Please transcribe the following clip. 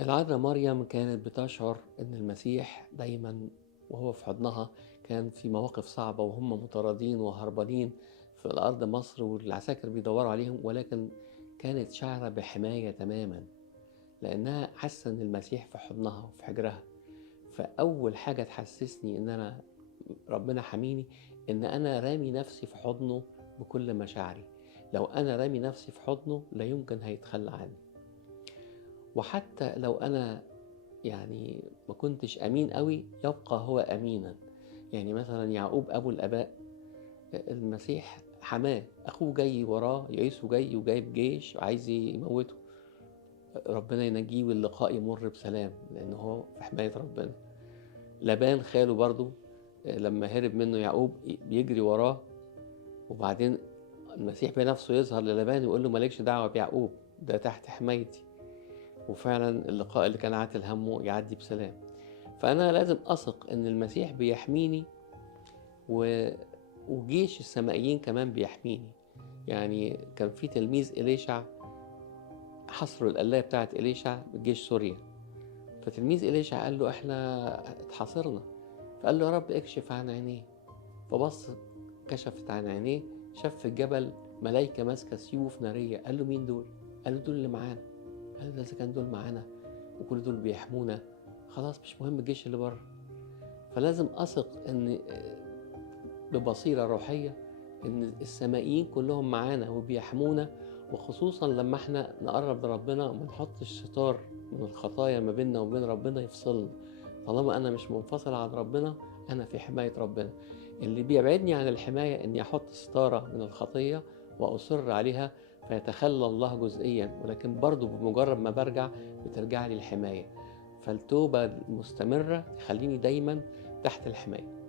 العذراء مريم كانت بتشعر إن المسيح دايما وهو في حضنها كان في مواقف صعبة وهم مطاردين وهربانين في الأرض مصر والعساكر بيدوروا عليهم، ولكن كانت شاعرة بحماية تماما لأنها حاسة إن المسيح في حضنها وفي حجرها. فأول حاجة تحسسني إن أنا ربنا حميني إن أنا رامي نفسي في حضنه بكل مشاعري. لو أنا رامي نفسي في حضنه لا يمكن هيتخلى عني. وحتى لو أنا يعني ما كنتش أمين قوي يبقى هو أمينا. يعني مثلا يعقوب أبو الآباء، المسيح حماه، أخوه جاي وراه، يعيسو جاي وجايب جيش وعايز يموته، ربنا ينجيه واللقاء يمر بسلام لأنه هو في حماية ربنا. لبان خاله برضو لما هرب منه يعقوب بيجري وراه، وبعدين المسيح بنفسه يظهر للبان ويقول له مالكش دعوة بيعقوب، ده تحت حمايتي. وفعلا اللقاء اللي كان عاتل همه يعدي بسلام. فأنا لازم أثق إن المسيح بيحميني وجيش السمائيين كمان بيحميني. يعني كان في تلميذ إليشع حصروا القلاية بتاعت إليشع بجيش سوريا، فتلميذ إليشع قال له إحنا اتحاصرنا، فقال له يا رب اكشف عن عينيه. فبص، كشفت عن عينيه، شاف في الجبل ملايكة ماسكة سيوف نارية. قال له مين دول؟ قال له دول اللي معانا. قال له ده إذا كان دول معانا وكل دول بيحمونا خلاص مش مهم الجيش اللي بره. فلازم أثق إن ببصيرة روحية إن السمائيين كلهم معانا وبيحمونا، وخصوصا لما احنا نقرب لربنا وما نحطش ستار من الخطايا ما بيننا وبين ربنا يفصلنا. طالما أنا مش منفصل عن ربنا أنا في حماية ربنا. اللي بيبعدني عن الحماية إني أحط ستارة من الخطية وأصر عليها فيتخلى الله جزئيا، ولكن برضو بمجرد ما برجع بترجع لي الحماية. فالتوبة المستمرة تخليني دايما تحت الحماية.